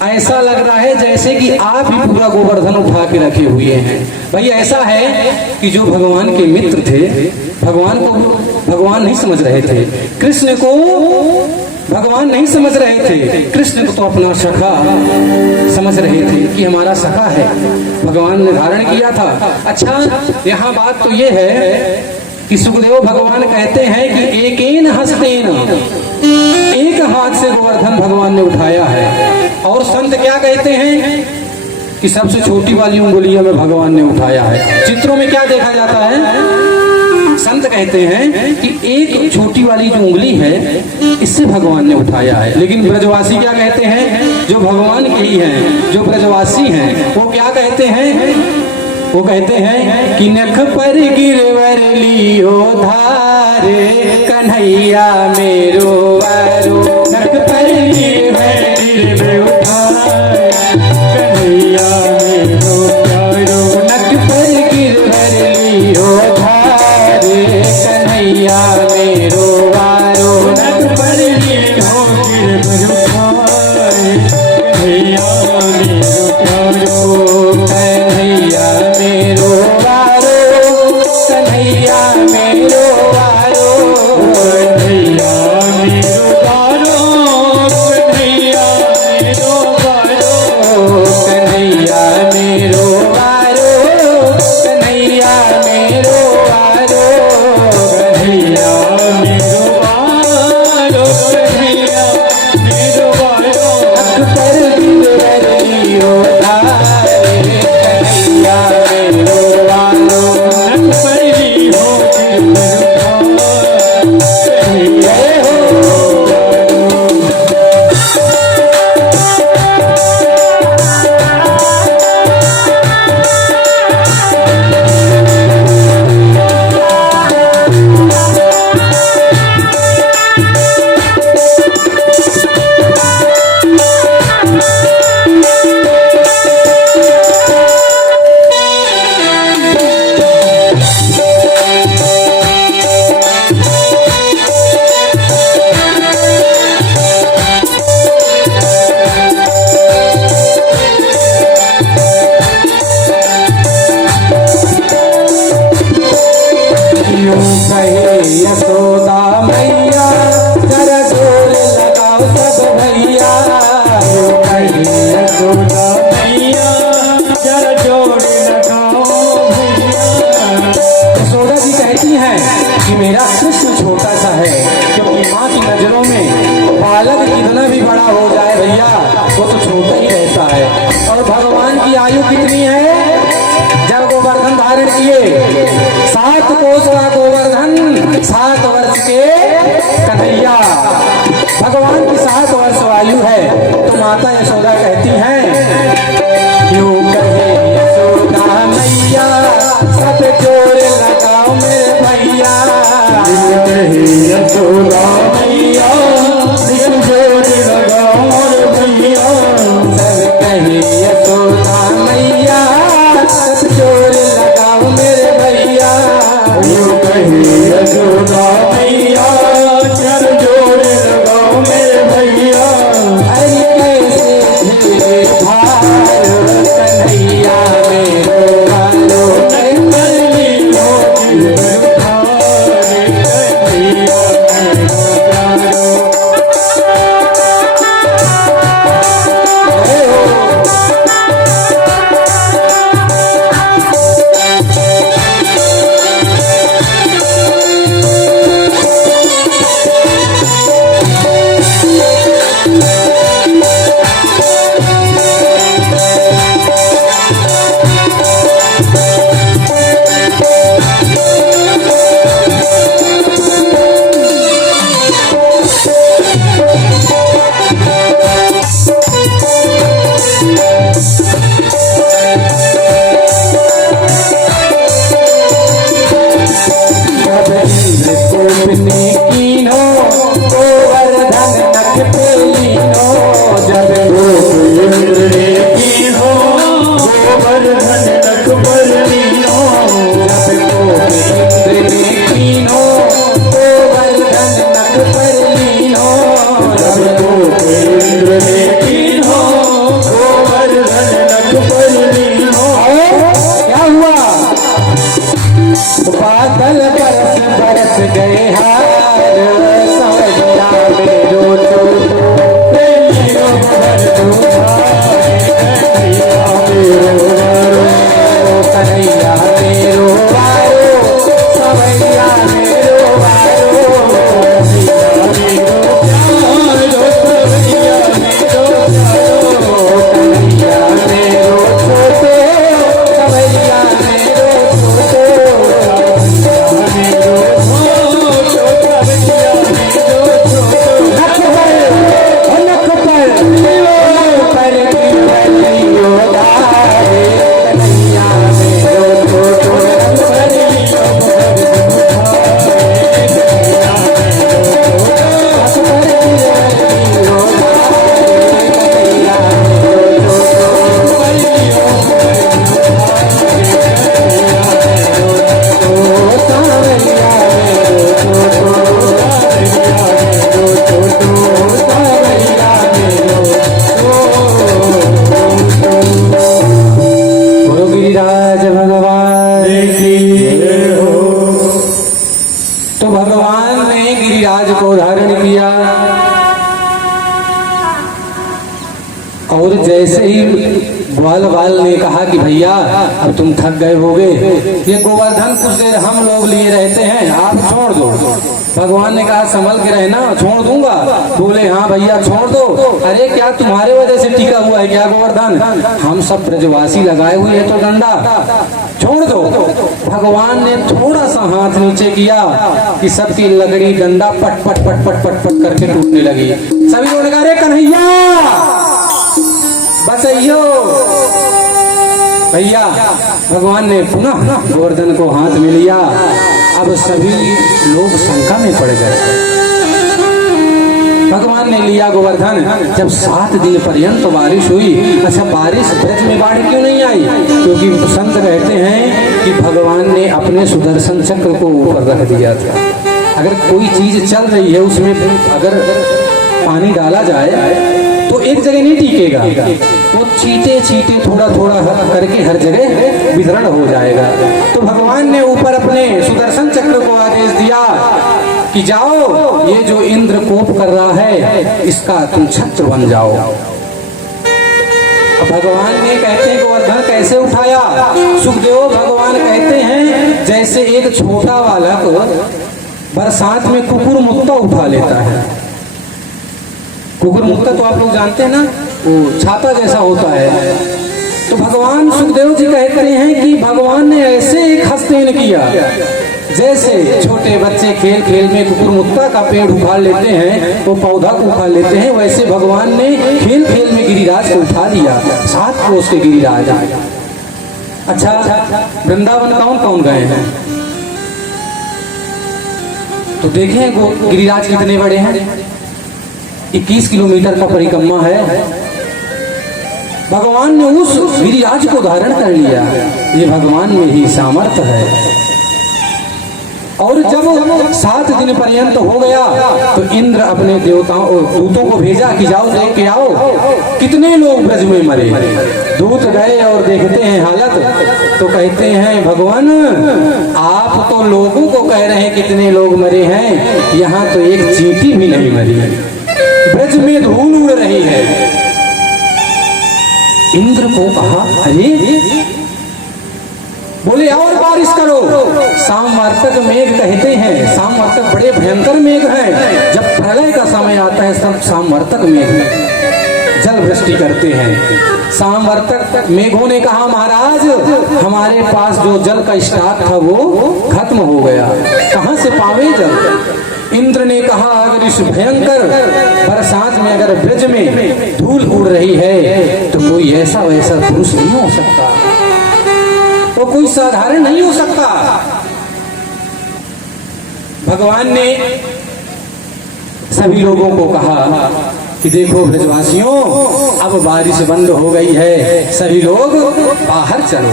ऐसा लग रहा है जैसे कि आप ही पूरा गोवर्धन उठा के रखे हुए हैं। भाई ऐसा है कि जो भगवान के मित्र थे, भगवान को भगवान नहीं समझ रहे थे, कृष्ण को भगवान नहीं समझ रहे थे, कृष्ण को तो अपना सखा समझ रहे थे कि हमारा सखा है, भगवान ने धारण किया था। अच्छा, यहाँ बात तो ये है कि सुखदेव भगवान कहते हैं कि एकेन हस्तेन, एक हाथ से गोवर्धन भगवान ने उठाया है। और संत क्या कहते हैं कि सबसे छोटी वाली उंगलियों में भगवान ने उठाया है। चित्रों में क्या देखा जाता है, संत कहते हैं कि एक छोटी वाली जो उंगली है इससे भगवान ने उठाया है। लेकिन ब्रजवासी क्या कहते हैं, जो भगवान के ही हैं, जो ब्रजवासी हैं, वो क्या कहते हैं, वो कहते हैं कि नख पर गिरवर लियो धारे कन्हैया मेरो वारो, नख पर गिरवर लियो धारे कन्हैया मेरो वारो, नख पर गिरवर लियो धारे कन्हैया मेरो वारो, नख पर लियो गिरवर धारे कन्हैया मेरो वारो, कन्हैया मेरो वारो, कन्हैया मेरो वारो, कन्हैया मेरो वारो, कन्हैया मेरो वारो, कन्हैया मेरो वारो, कन्हैया मेरो वारो, कन्हैया मेरो वारो, कन्हैया मेरो वारो, नख पर गिरवर लियो धारे कन्हैया मेरो वारो, नख पर लियो गिरवर कन्हैया हो। यशोदा मैया जरा जोर लगाओ सब भैया, यशोदा मैया जरा जोर लगाओ भैया। यशोदा जी कहती हैं कि मेरा कृष्ण छोटा सा है, क्योंकि माँ की नजरों में बालक कितना भी बड़ा हो जाए भैया वो तो छोटा ही रहता है। और भगवान की आयु कितनी है, जब गोवर्धन धारण किए 7 कोस का गोवर्धन, 7 वर्ष के कन्हैया, भगवान की 7 वर्ष आयु है। तो माता यशोदा कहती हैं, क्यों कहे यशोदा मैया सब जोर लगाओ मेरे भैया, यशोदा मैया सब जोर लगाओ मेरे भैया, सब कहे यशोदा मैया सब जोर लगाओ मेरे भैया, यूं कहे यशोदा मैया सब जोर लगाओ मेरे भैया। अरे कैसे धीरे धार कन्हैया मेरो वालो, कर लियो गिरवर धारे कन्हैया मेरो वालो। गए हार सवैया मेरो छोटो मेरो गोवर्धन कन्हैया मेरो वारो सवैया मेरो वारो कन्हैया मेरो छोटो सवैया मेरो छोटो तो भगवान ने गिरिराज को धारण किया और जैसे ही ग्वाल ने कहा कि भैया अब तुम थक गए होगे, ये गोवर्धन कुछ देर हम लोग लिए रहते हैं, आप छोड़ दो। भगवान ने कहा संभल के रहना, छोड़ दूंगा। बोले हाँ भैया छोड़ दो। अरे क्या तुम्हारे वजह से टिका हुआ है क्या गोवर्धन? हम सब ब्रजवासी लगाए हुए हैं तो डंडा, छोड़ दो। भगवान ने थोड़ा सा हाथ नीचे किया कि सबकी लकड़ी डंडा पट पट पट पट पट पट करके टूटने लगी। सभी लोग लगा, अरे कन्हैया बचाइयो भैया। भगवान ने पुनः गोवर्धन को हाथ में लिया। अब सभी लोग शंका में पड़ गए। भगवान ने लिया गोवर्धन। जब 7 दिन पर्यंत बारिश हुई, अच्छा बारिश ब्रज में बाढ़ क्यों नहीं आई? क्योंकि संत कहते हैं कि भगवान ने अपने सुदर्शन चक्र को ऊपर रख दिया था। अगर कोई चीज चल रही है उसमें अगर पानी डाला जाए तो एक जगह नहीं टिकेगा, वो चीटे चीटे थोड़ा थोड़ा करके हर जगह वितरण हो जाएगा। तो भगवान ने ऊपर अपने सुदर्शन चक्र को आदेश दिया कि जाओ, ये जो इंद्र कोप कर रहा है इसका तुम छत्र बन जाओ। भगवान ने कहते हैं गोवर्धन कैसे उठाया? सुखदेव भगवान कहते हैं जैसे एक छोटा बालक बरसात में कुकुर मुत्ता उठा लेता है। कुकुर मुत्ता तो आप लोग जानते हैं ना, वो छाता जैसा होता है। तो भगवान सुखदेव जी कहते हैं कि भगवान ने ऐसे एक हस्तेन किया जैसे छोटे बच्चे खेल खेल में कुकुर मुत्ता का पेड़ उखाड़ लेते हैं, वो पौधा को उखाड़ लेते हैं, वैसे भगवान ने खेल खेल में गिरिराज को उठा दिया। 7 कोस के गिरिराज। अच्छा वृंदावन कौन कौन गए हैं? तो देखें गिरिराज कितने बड़े हैं। 21 किलोमीटर का परिक्रमा है। भगवान ने उस गिरिराज को धारण कर लिया। ये भगवान में ही सामर्थ्य है। और जब 7 दिन पर्यंत हो गया तो इंद्र अपने देवताओं और दूतों को भेजा कि जाओ देख के आओ कितने लोग ब्रज में मरे। दूत गए और देखते हैं हालत, तो कहते हैं भगवान आप तो लोगों को कह रहे हैं कितने लोग मरे हैं, यहाँ तो एक चींटी भी नहीं मरी। ब्रज में धूल उड़ रही है। इंद्र को कहा अरे बोले और बारिश करो। सामवर्तक मेघ कहते हैं, सामवर्तक बड़े भयंकर मेघ हैं। जब प्रलय का समय आता है सब सामवर्तक मेघ जल वृष्टि करते हैं। सामवर्तक मेघों ने कहा महाराज हमारे पास जो जल का स्टॉक था वो खत्म हो गया, कहां से पावे जल? इंद्र ने कहा अगर इस भयंकर बरसात में अगर ब्रज में धूल उड़ रही है तो कोई ऐसा वैसा पुरुष नहीं हो सकता, वो कोई साधारण नहीं हो सकता। भगवान ने सभी लोगों को कहा कि देखो ब्रजवासियों अब बारिश बंद हो गई है, सभी लोग बाहर चलो।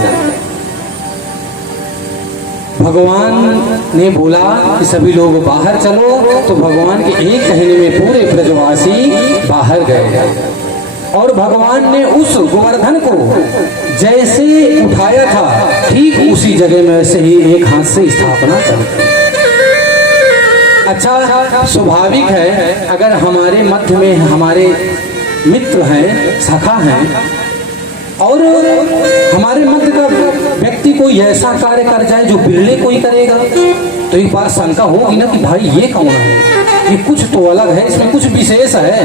भगवान ने बोला कि सभी लोग बाहर चलो, तो भगवान के एक कहने में पूरे ब्रजवासी बाहर गए। और भगवान ने उस गोवर्धन को जैसे उठाया था ठीक उसी जगह में वैसे ही एक हाथ से स्थापना कर दी। अच्छा स्वाभाविक है, अगर हमारे मध्य में हमारे मित्र हैं, सखा हैं, और हमारे मध्य का व्यक्ति कोई ऐसा कार्य कर जाए जो बिरले कोई करेगा, तो एक बार शंका होगी ना कि भाई ये कौन है, ये कुछ तो अलग है, इसमें कुछ विशेष है,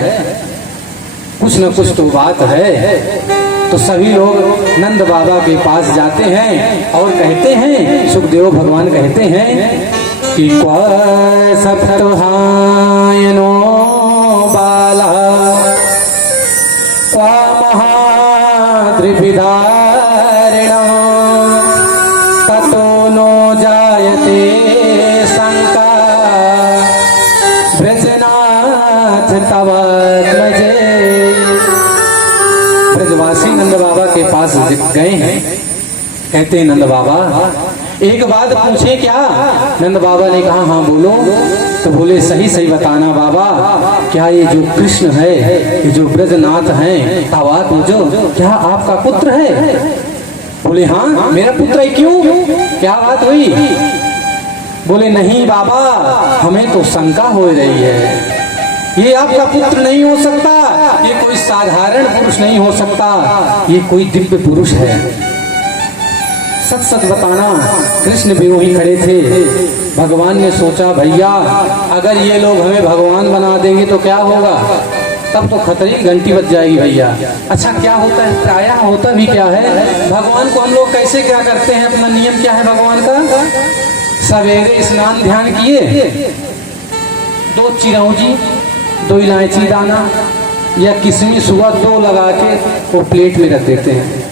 कुछ न कुछ तो बात है। तो सभी लोग नंद बाबा के पास जाते हैं और कहते हैं, सुखदेव भगवान कहते हैं कि क्वा सप्तहायनो बाला क्वा महाद्रिविदारिण ततो नो जायते शंका ब्रजनाथ तवात्मजे। ब्रजवासी नंद बाबा के पास गए हैं, कहते हैं नंद बाबा एक बात पूछे क्या? नंद बाबा ने कहा हाँ बोलो। तो बोले सही सही बताना बाबा, क्या ये जो कृष्ण है, ये जो ब्रजनाथ हैं, तवात जो, क्या आपका पुत्र है? बोले हाँ मेरा पुत्र है। क्यों, क्या बात हुई? बोले नहीं बाबा, हमें तो शंका हो रही है, ये आपका पुत्र नहीं हो सकता, ये कोई साधारण पुरुष नहीं हो सकता, ये कोई दिव्य पुरुष है। सच सच बताना। कृष्ण भी वहीं खड़े थे। भगवान ने सोचा भैया अगर ये लोग हमें भगवान बना देंगे तो क्या होगा, तब तो खतरे की घंटी बज जाएगी भैया। अच्छा क्या होता है, प्रायः होता भी क्या है, भगवान को हम लोग कैसे क्या करते हैं, अपना नियम क्या है भगवान का, सवेरे स्नान ध्यान किए, 2 चिरौंजी 2 इलायची दाना या किशमिश हुआ 2 लगा के वो प्लेट में रख देते हैं।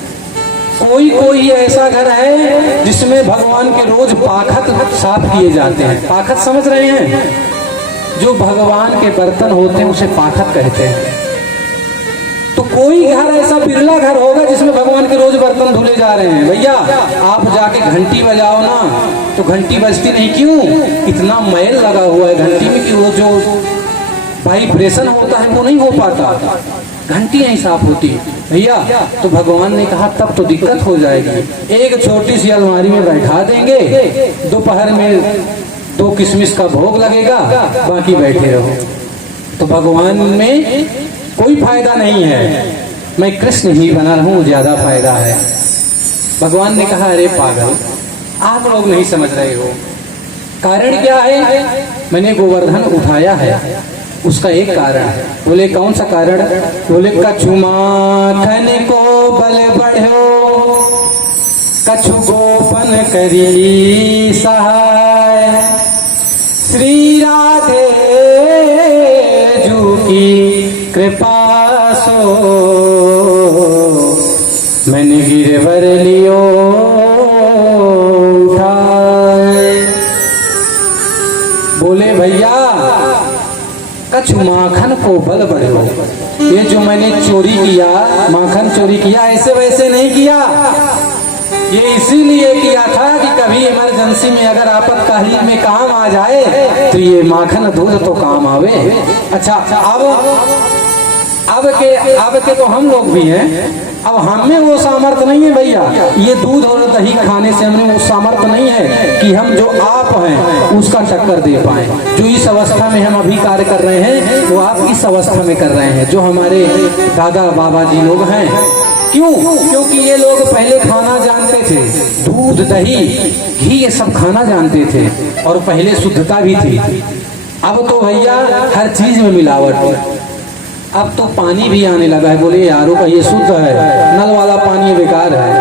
कोई कोई ऐसा घर है जिसमें भगवान के रोज पाखत साफ किए जाते हैं। पाखत समझ रहे हैं, जो भगवान के बर्तन होते हैं उसे पाखत कहते हैं। तो कोई घर ऐसा बिरला घर होगा जिसमें भगवान के रोज बर्तन धुले जा रहे हैं। भैया आप जाके घंटी बजाओ ना तो घंटी बजती नहीं। क्यों? इतना मैल लगा हुआ है घंटी में कि वो जो वाइब्रेशन होता है वो नहीं हो पाता, घंटी नहीं साफ होती भैया। तो भगवान ने कहा तब तो दिक्कत हो जाएगी, एक छोटी सी अलमारी में बैठा देंगे, दोपहर में 2 किशमिश का भोग लगेगा, बाकी बैठे रहो। तो भगवान में कोई फायदा नहीं है, मैं कृष्ण ही बना रहूं ज्यादा फायदा है। भगवान ने कहा अरे पागल, आप लोग नहीं समझ रहे हो, कारण क्या है, मैंने गोवर्धन उठाया है, उसका एक कारण है। बोले कौन सा कारण? बोले कछु माखन को बल बढ़ो, कछु गोपन करी सहाय, श्री राधे जू की कृपा सो, मैंने गिरवर लियो उठाए। बोले भैया कछु माखन को बल बढ़ो, ये जो मैंने चोरी किया, माखन चोरी किया, ऐसे वैसे नहीं किया, ये इसीलिए किया था कि कभी इमरजेंसी में अगर आपातकालीन में काम आ जाए तो ये माखन दूध तो काम आवे। अच्छा अब के तो हम लोग भी हैं, अब हमें वो सामर्थ्य नहीं है भैया, ये दूध और दही खाने से हमें वो सामर्थ्य नहीं है कि हम जो आप हैं उसका टक्कर दे पाए। जो इस अवस्था में हम अभी कार्य कर रहे हैं वो आप इस अवस्था में कर रहे हैं, जो हमारे दादा बाबा जी लोग हैं। क्यों? क्योंकि ये लोग पहले खाना जानते थे, दूध दही घी ये सब खाना जानते थे, और पहले शुद्धता भी थी। अब तो भैया हर चीज में मिलावट है। अब तो पानी भी आने लगा है, बोले यारों का ये शुद्ध है, नल वाला पानी बेकार है।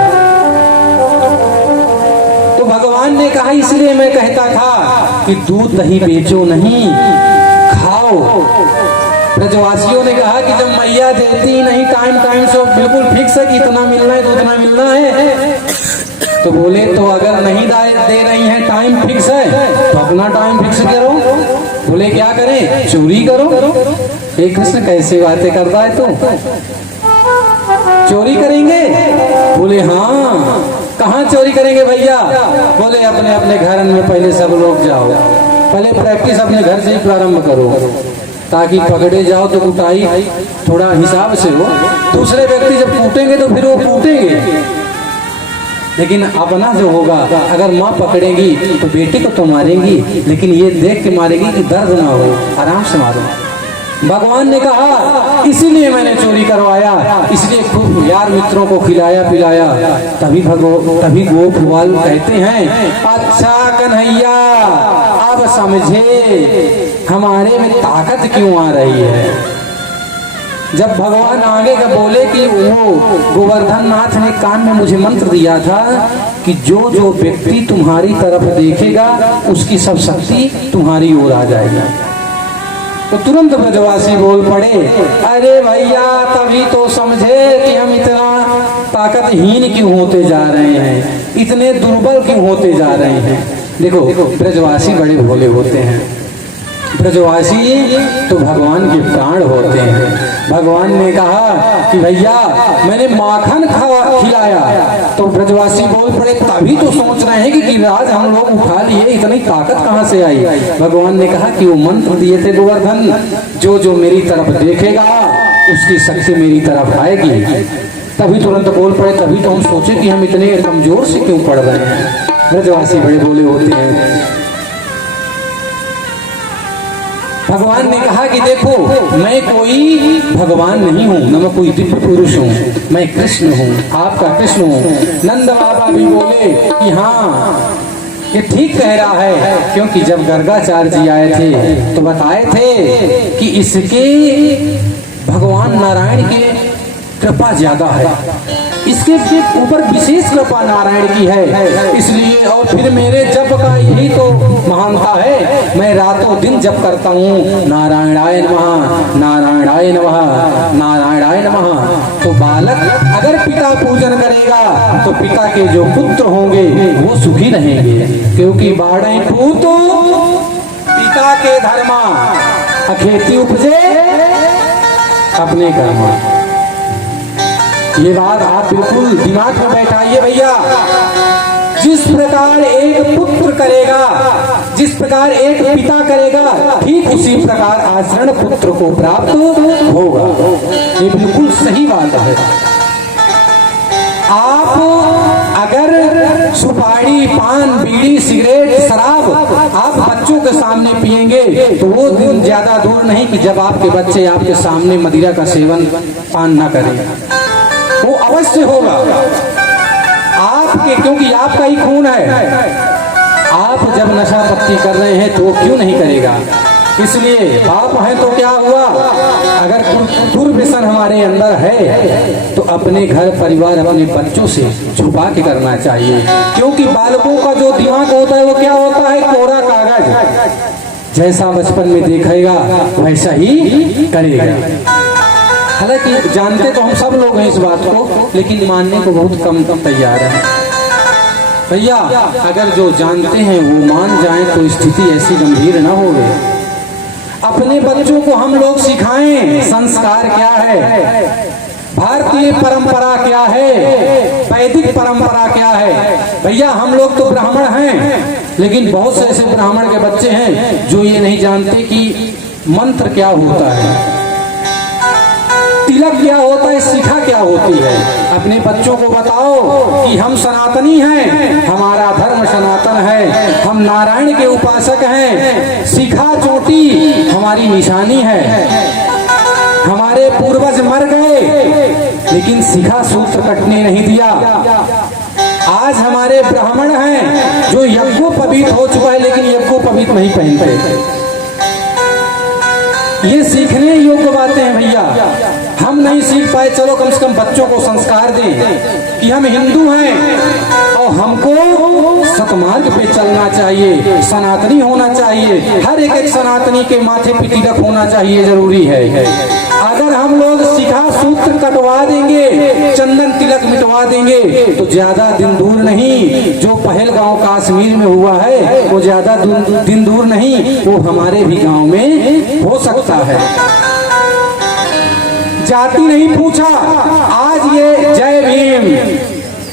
तो भगवान ने कहा इसलिए मैं कहता था कि दूध दही बेचो नहीं, खाओ। ब्रजवासियों ने कहा कि जब मैया देती नहीं टाइम से बिल्कुल फिक्स है कि इतना मिलना है तो उतना मिलना है, तो बोले तो अगर नहीं दे रही हैं, टाइम फिक्स है तो अपना टाइम फिक्स करो। बोले क्या करें? चोरी करो। हे कृष्ण कैसे बातें करता है तू, चोरी करेंगे? बोले हाँ। कहाँ चोरी करेंगे भैया? बोले अपने अपने घर में पहले सब लोग जाओ, पहले प्रैक्टिस अपने घर से ही प्रारंभ करो, ताकि पकड़े जाओ तो कुटाई थोड़ा हिसाब से हो। दूसरे व्यक्ति जब कूटेंगे तो फिर वो कूटेंगे, लेकिन अपना जो होगा, अगर माँ पकड़ेगी तो बेटी को तो मारेंगी, लेकिन ये देख के मारेगी कि दर्द ना हो, आराम से मारो। भगवान ने कहा इसीलिए मैंने चोरी करवाया, इसलिए खूब यार मित्रों को खिलाया पिलाया। तभी गोपवाल कहते हैं, अच्छा कन्हैया अब समझे हमारे में ताकत क्यों आ रही है। जब भगवान आगे का बोले कि वो गोवर्धन नाथ ने कान में मुझे मंत्र दिया था कि जो जो व्यक्ति तुम्हारी तरफ देखेगा उसकी सब शक्ति तुम्हारी ओर आ जाएगी, तो तुरंत ब्रजवासी बोल पड़े, अरे भैया तभी तो समझे कि हम इतना ताकतहीन क्यों होते जा रहे हैं, इतने दुर्बल क्यों होते जा रहे हैं। देखो ब्रजवासी बड़े भोले होते हैं, ब्रजवासी तो भगवान के प्राण होते हैं। भगवान ने कहा कि भैया मैंने माखन खिलाया, तो ब्रजवासी बोल पड़े, तभी तो सोच रहे हैं कि गिरिराज हम लोग उठा लिए, इतनी ताकत कहाँ से आई। भगवान ने कहा कि वो मंत्र दिए थे गोवर्धन, जो जो मेरी तरफ देखेगा उसकी शक्ति मेरी तरफ आएगी। तभी तुरंत बोल पड़े, तभी तो हम सोचे कि हम इतने कमजोर से क्यों पड़ रहे हैं। ब्रजवासी बड़े बोले होते हैं। भगवान ने कहा कि देखो मैं कोई भगवान नहीं हूँ, न मैं कोई दिव्य पुरुष हूँ, मैं कृष्ण हूँ, आपका कृष्ण हूँ। नंद बाबा भी बोले कि हाँ ये ठीक कह रहा है, क्योंकि जब गर्गाचार्य जी आए थे तो बताए थे कि इसके भगवान नारायण के कृपा ज्यादा है, इसके ऊपर विशेष कृपा नारायण की है, इसलिए। और फिर मेरे जप का यही तो महानता है, मैं रातों दिन जप करता हूँ, नारायणाय नमः नारायणाय नमः नारायणाय नमः। तो बालक अगर पिता पूजन करेगा तो पिता के जो पुत्र होंगे वो सुखी रहेंगे, क्योंकि बाढ़ पूत पिता के धर्मा अखेती उपजे अपने कर्मा। ये बात आप बिल्कुल दिमाग में बैठाइए भैया। जिस प्रकार एक पुत्र करेगा, जिस प्रकार एक पिता करेगा, ठीक उसी प्रकार आचरण पुत्र को प्राप्त होगा। ये बिल्कुल सही बात है। आप अगर सुपारी पान बीड़ी सिगरेट शराब आप बच्चों के सामने पिएंगे तो वो दिन ज्यादा दूर नहीं कि जब आपके बच्चे आपके सामने मदिरा का सेवन पान ना करें, वो अवश्य होगा आपके, क्योंकि आपका ही खून है। आप जब नशा पत्ती कर रहे हैं तो वो क्यों नहीं करेगा। इसलिए पाप है तो क्या हुआ, अगर दुर्व्यसन हमारे अंदर है तो अपने घर परिवार अपने बच्चों से छुपा के करना चाहिए, क्योंकि बालकों का जो दिमाग होता है वो क्या होता है, कोरा कागज। जैसा बचपन में देखेगा वैसा ही करेगा। हालांकि जानते तो हम सब लोग हैं इस बात को, लेकिन मानने को बहुत कम तैयार है। भैया अगर जो जानते हैं वो मान जाएं तो स्थिति ऐसी गंभीर ना हो। अपने बच्चों को हम लोग सिखाएं संस्कार क्या है, भारतीय परंपरा क्या है, वैदिक परंपरा क्या है। भैया हम लोग तो ब्राह्मण हैं, लेकिन बहुत से ऐसे ब्राह्मण के बच्चे हैं जो ये नहीं जानते कि मंत्र क्या होता है, तिलक क्या होता है, शिखा क्या होती है। अपने बच्चों को बताओ कि हम सनातनी हैं, हमारा धर्म सनातन है, हम नारायण के उपासक हैं, शिखा चोटी हमारी निशानी है। हमारे पूर्वज मर गए लेकिन शिखा सूत्र कटने नहीं दिया। आज हमारे ब्राह्मण हैं जो यज्ञोपवीत हो चुका है लेकिन यज्ञोपवीत नहीं पहनते। ये सीखने योग्य बातें हैं भैया, हम नहीं सीख पाए, चलो कम से कम बच्चों को संस्कार दें कि हम हिंदू हैं और हमको सतमार्ग पे चलना चाहिए, सनातनी होना चाहिए। हर एक सनातनी के माथे पे तिलक होना चाहिए, जरूरी है। अगर हम लोग शिखा सूत्र कटवा देंगे, चंदन तिलक मिटवा देंगे तो ज्यादा दिन दूर नहीं, जो पहलगांव कश्मीर में हुआ है वो ज्यादा दिन दूर नहीं, वो हमारे भी गांव में हो सकता है। जाति नहीं पूछा, आज ये जय भीम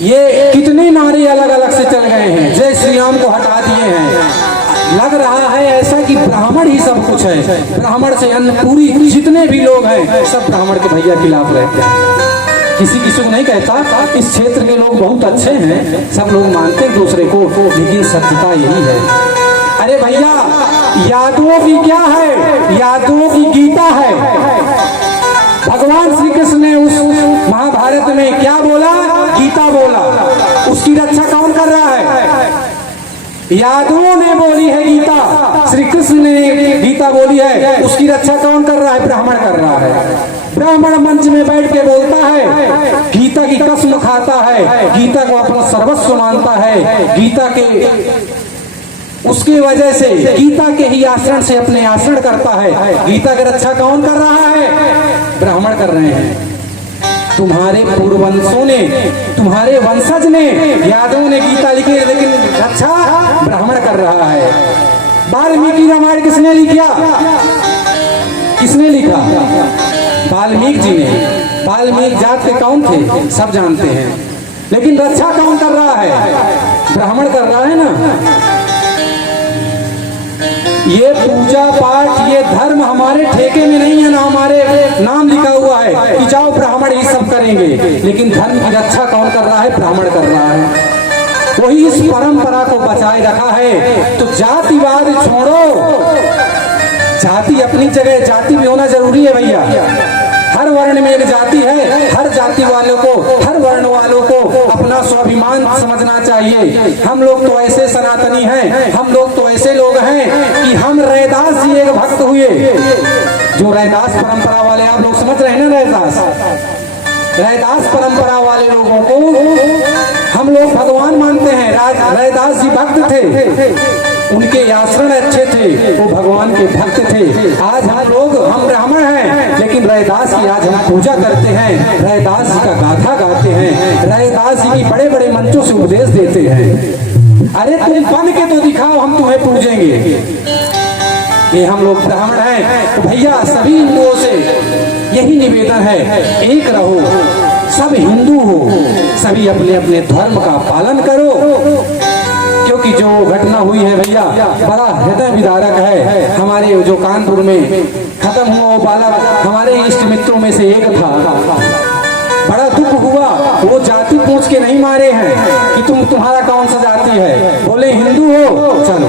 ये कितने नारे अलग अलग से चल गए हैं, जय श्री राम को हटा दिए हैं। लग रहा है ऐसा कि ब्राह्मण ही सब कुछ है, ब्राह्मण से अन्य पूरी जितने भी लोग हैं सब ब्राह्मण के भैया खिलाफ रहते हैं। किसी किसी को नहीं कहता, इस क्षेत्र के लोग बहुत अच्छे हैं, सब लोग मानते हैं दूसरे को, लेकिन सत्यता यही है। अरे भैया, यादवों की क्या है? यादवों की गीता है। भगवान श्री कृष्ण ने उस महाभारत में क्या बोला? गीता बोला। उसकी रक्षा कौन कर रहा है? यादवों ने बोली है गीता, श्री कृष्ण ने गीता बोली है, उसकी रक्षा कौन कर रहा है? ब्राह्मण कर रहा है। ब्राह्मण मंच में बैठ के बोलता है, गीता की कसम खाता है, गीता को अपना सर्वस्व मानता है, गीता के उसकी वजह से गीता के ही आचरण से अपने आचरण करता है। गीता की रक्षा कौन कर रहा है? ब्राह्मण कर रहे हैं। तुम्हारे पूर्ववंशों ने, तुम्हारे वंशज ने, यादवों ने गीता लिखी, लेकिन रक्षा ब्राह्मण कर रहा है। वाल्मीकि रामायण किसने लिखा? किसने लिखा? वाल्मीकि जी ने। वाल्मीकि जात के कौन थे? सब जानते हैं, लेकिन रक्षा कौन कर रहा है? ब्राह्मण कर रहा है ना। ये पूजा पाठ, ये धर्म हमारे ठेके में नहीं है ना, हमारे नाम लिखा हुआ है कि जाओ ब्राह्मण ही सब करेंगे, लेकिन धर्म की रक्षा कौन कर रहा है? ब्राह्मण कर रहा है। वही इस परंपरा को बचाए रखा है। तो जातिवाद छोड़ो, जाति अपनी जगह, जाति भी होना जरूरी है भैया। हर वर्ण में एक जाति है, हर जाति वालों को, हर वर्ण वालों को अपना स्वाभिमान समझना चाहिए। हम लोग तो ऐसे सनातनी हैं, हम लोग तो ऐसे लोग हैं कि हम रैदास जी एक भक्त हुए, जो रैदास परंपरा वाले, आप लोग समझ रहे हैं ना, रैदास परंपरा वाले लोगों को हम लोग भगवान मानते हैं। रैदास जी भक्त थे, उनके आचरण अच्छे थे, वो भगवान के भक्त थे। आज हम ब्राह्मण हैं, लेकिन रैदास की आज हम पूजा करते हैं, रैदास जी का गाथा गाते हैं, रैदास जी की बड़े बड़े मंचों से उपदेश देते हैं। अरे तुम बन के तो दिखाओ, हम तुम्हें पूजेंगे। ये हम लोग ब्राह्मण हैं। तो भैया सभी हिंदुओं से यही निवेदन है, एक रहो, सब हिंदू हो, सभी अपने अपने धर्म का पालन करो। क्योंकि जो घटना हुई है भैया, बड़ा हृदय विदारक है। हमारे जो कानपुर में खत्म हुआ वो बालक हमारे इष्ट मित्रों में से एक था। बड़ा दुख हुआ। वो जाति पूछ के नहीं मारे हैं कि तुम्हारा कौन सा जाति है, बोले हिंदू हो, चलो।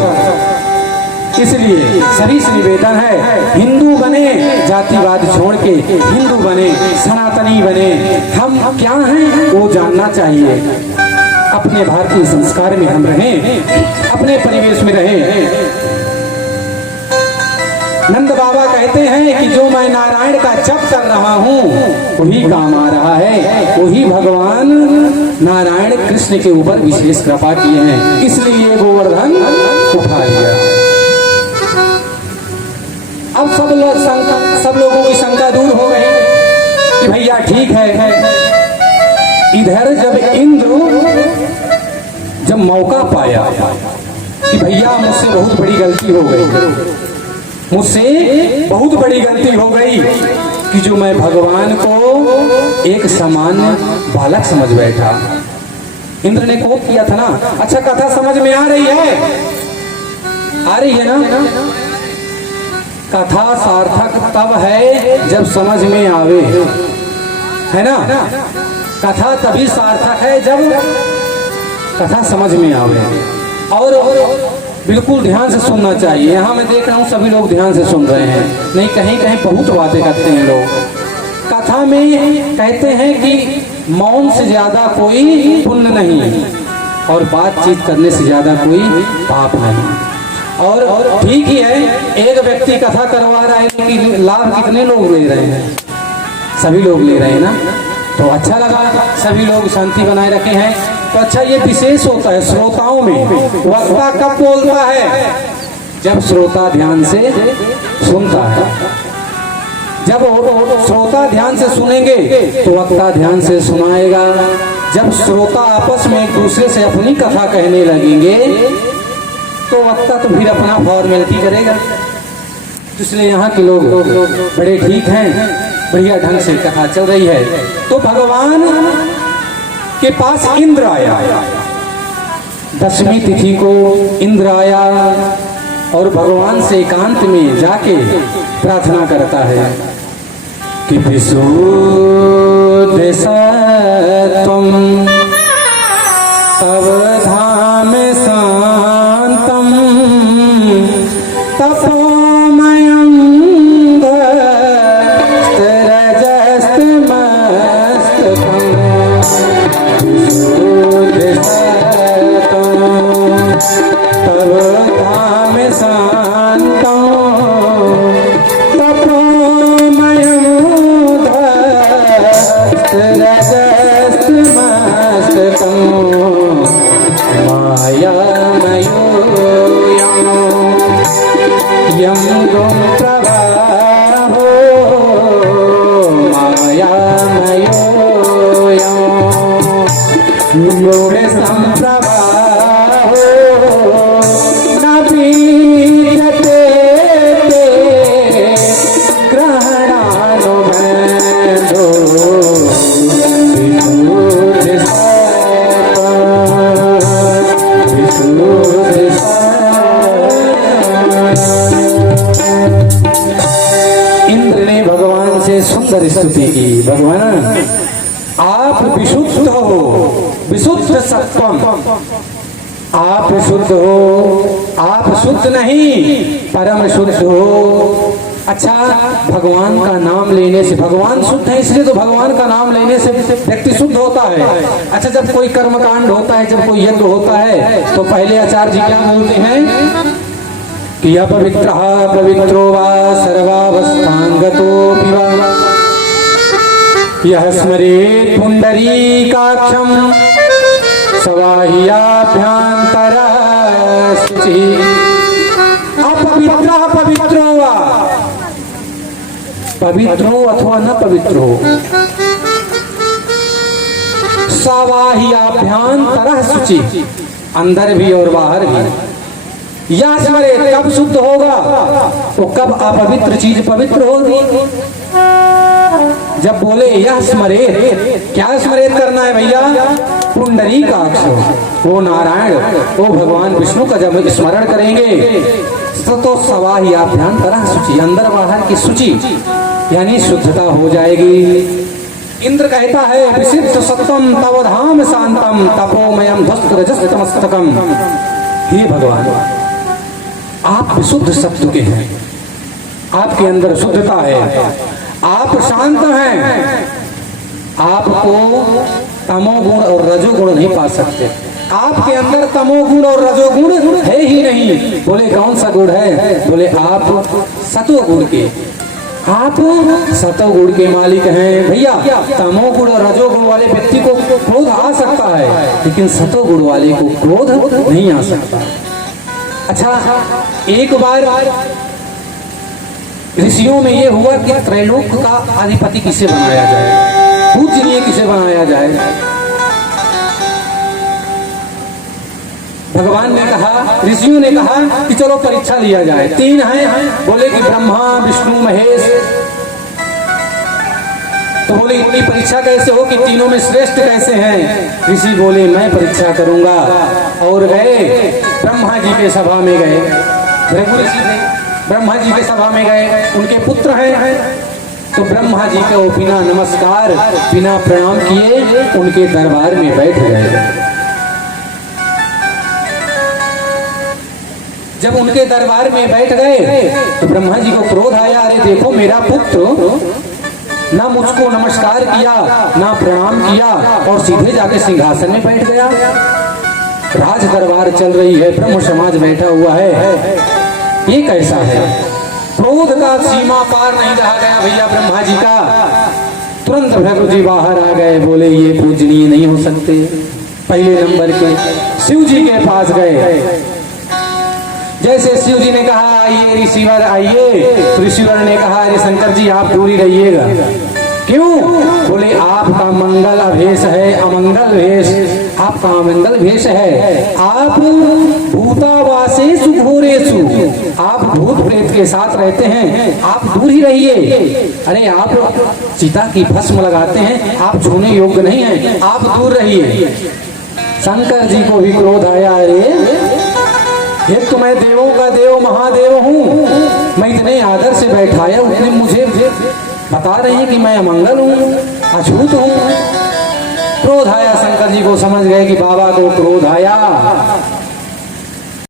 इसलिए सभी से निवेदन है, हिंदू बने, जातिवाद छोड़ के हिंदू बने, सनातनी बने। हम क्या हैं वो जानना चाहिए। अपने भारतीय संस्कार में हम रहें, अपने परिवेश में रहें। नंद बाबा कहते हैं कि जो मैं नारायण का जप कर रहा हूँ वही काम आ रहा है, वही भगवान नारायण कृष्ण के ऊपर विशेष कृपा किए हैं, इसलिए गोवर्धन उठा लिया। अब सब लोगों की शंका दूर हो गई कि भैया ठीक है। इधर जब इंद्र जब मौका पाया कि भैया मुझसे बहुत बड़ी गलती हो गई, मुझसे बहुत बड़ी गलती हो गई कि जो मैं भगवान को एक सामान्य बालक समझ बैठा। इंद्र ने कोप किया था ना। अच्छा, कथा समझ में आ रही है? आ रही है ना? कथा सार्थक तब है जब समझ में आवे, है ना? कथा तभी सार्थक है जब कथा समझ में आवे। और बिल्कुल ध्यान से सुनना चाहिए। यहाँ मैं देख रहा हूँ सभी लोग ध्यान से सुन रहे हैं, नहीं कहीं कहीं बहुत बातें करते हैं लोग। कथा में कहते हैं कि मौन से ज्यादा कोई पुण्य नहीं और बातचीत करने से ज्यादा कोई पाप नहीं। और ठीक ही है, एक व्यक्ति कथा करवा रहा है कि लाभ कितने लोग ले रहे हैं? सभी लोग ले रहे हैं ना। तो अच्छा लगा, सभी लोग शांति बनाए रखे हैं। तो अच्छा, ये विशेष होता है श्रोताओं में। वक्ता कब बोलता है? जब श्रोता ध्यान से सुनता है। जब श्रोता ध्यान से सुनेंगे तो वक्ता ध्यान से सुनाएगा। जब श्रोता आपस में एक दूसरे से अपनी कथा कहने लगेंगे तो वक्ता तो फिर अपना फॉर्मेलिटी करेगा। इसलिए यहाँ के लोग बड़े ठीक हैं, बढ़िया ढंग से कथा चल रही है। तो भगवान के पास इंद्र आया, 10वीं तिथि को इंद्र आया और भगवान से एकांत में जाके प्रार्थना करता है कि विशुद्ध योग संप्रवाहो न बीजते ग्रहणानुबंधो विशुद्ध इंद्र ने भगवान से सुंदर स्तुति की। भगवान आप विशुद्ध हो, विशुद्ध सत्वम, आप शुद्ध हो, आप शुद्ध नहीं परम शुद्ध हो। अच्छा, भगवान का नाम लेने से भगवान शुद्ध है, इसलिए तो भगवान का नाम लेने से व्यक्ति शुद्ध होता है। अच्छा, जब कोई कर्मकांड होता है, जब कोई यज्ञ होता है, तो पहले आचार्य जी क्या बोलते हैं कि अपवित्रः पवित्रो वा सर्वावस्थांगतोऽपि वा यः स्मरेत् पुंडरीकाक्षं सवाह्याभ्यन्तरः शुचिः। अपवित्रः पवित्रो वा, पवित्र हो अथवा न पवित्र हो, सवाह्याभ्यन्तरः शुचिः, अंदर भी और बाहर भी। या स्मरेत, कब शुद्ध होगा तो कब अपवित्र चीज पवित्र होगी। जब बोले यह स्मरेत, क्या स्मरेत करना है भैया? पुंडरीकाक्ष, वो नारायण, वो भगवान विष्णु का जब स्मरण करेंगे तो सवाह्याभ्यन्तरः शुचि, अंदर बाहर की शुचि यानी शुद्धता हो जाएगी। इंद्र कहता है विशिष्ट सत्वम तव धाम शांतम तपोमयम ध्वस्त रजस्तमस्तकम। हे भगवान, आप विशुद्ध सत्व के हैं, आपके अंदर शुद्धता है, आप शांत हैं, आपको तमोगुण और रजोगुण नहीं पा सकते। आपके अंदर तमोगुण और रजोगुण है ही नहीं। बोले कौन सा गुण है? बोले आप सतोगुण के, आप सतोगुण के मालिक हैं। भैया, तमोगुण और रजोगुण वाले व्यक्ति को क्रोध आ सकता है, लेकिन सतोगुण वाले को क्रोध नहीं आ सकता। अच्छा, एक बार ऋषियों में ये हुआ कि त्रैलोक का अधिपति किसे बनाया जाए, पूजनीय किसे बनाया जाए। भगवान ने कहा, ऋषियों ने कहा कि चलो परीक्षा लिया जाए। 3 हैं, बोले कि ब्रह्मा विष्णु महेश। तो बोले इतनी परीक्षा कैसे हो कि तीनों में श्रेष्ठ कैसे हैं? ऋषि बोले मैं परीक्षा करूंगा, और गए ब्रह्मा जी के सभा में गए। ऋषि ब्रह्मा जी के सभा में गए, उनके पुत्र हैं, तो ब्रह्मा जी को बिना नमस्कार बिना प्रणाम किए उनके दरबार में बैठ गए। जब उनके दरबार में बैठ गए तो ब्रह्मा जी को क्रोध आया, अरे देखो मेरा पुत्र ना मुझको नमस्कार किया ना प्रणाम किया और सीधे जाके सिंहासन में बैठ गया। राज दरबार चल रही है, ब्रह्म समाज बैठा हुआ है, ये कैसा है? क्रोध का सीमा पार नहीं रहा गया भैया ब्रह्मा जी का। तुरंत भृगु जी बाहर आ गए, बोले ये पूजनीय नहीं हो सकते। पहले नंबर के शिव जी के पास गए। जैसे शिव जी ने कहा आइए ऋषिवर आइए, तो ऋषिवर ने कहा अरे शंकर जी आप दूरी रहिएगा। क्यों? बोले आपका मंगल भेष है, अमंगल भेष, आपका अमंगल भेष है। आप भूतावासेषु घोरेषु, आप भूत प्रेत के साथ रहते हैं, आप दूर ही रहिए। अरे आप चिता की भस्म लगाते हैं, आप छूने योग्य नहीं हैं, आप दूर रहिए। शंकर जी को भी क्रोध आया, अरे एक तो मैं देवों का देव महादेव हूँ, मैं इतने आदर से बैठाया, उतने मुझे बता रहे हैं कि मैं अमंगल हूँ, अछूत हूँ। क्रोध आया, शंकर जी को समझ गए कि बाबा को क्रोध आया।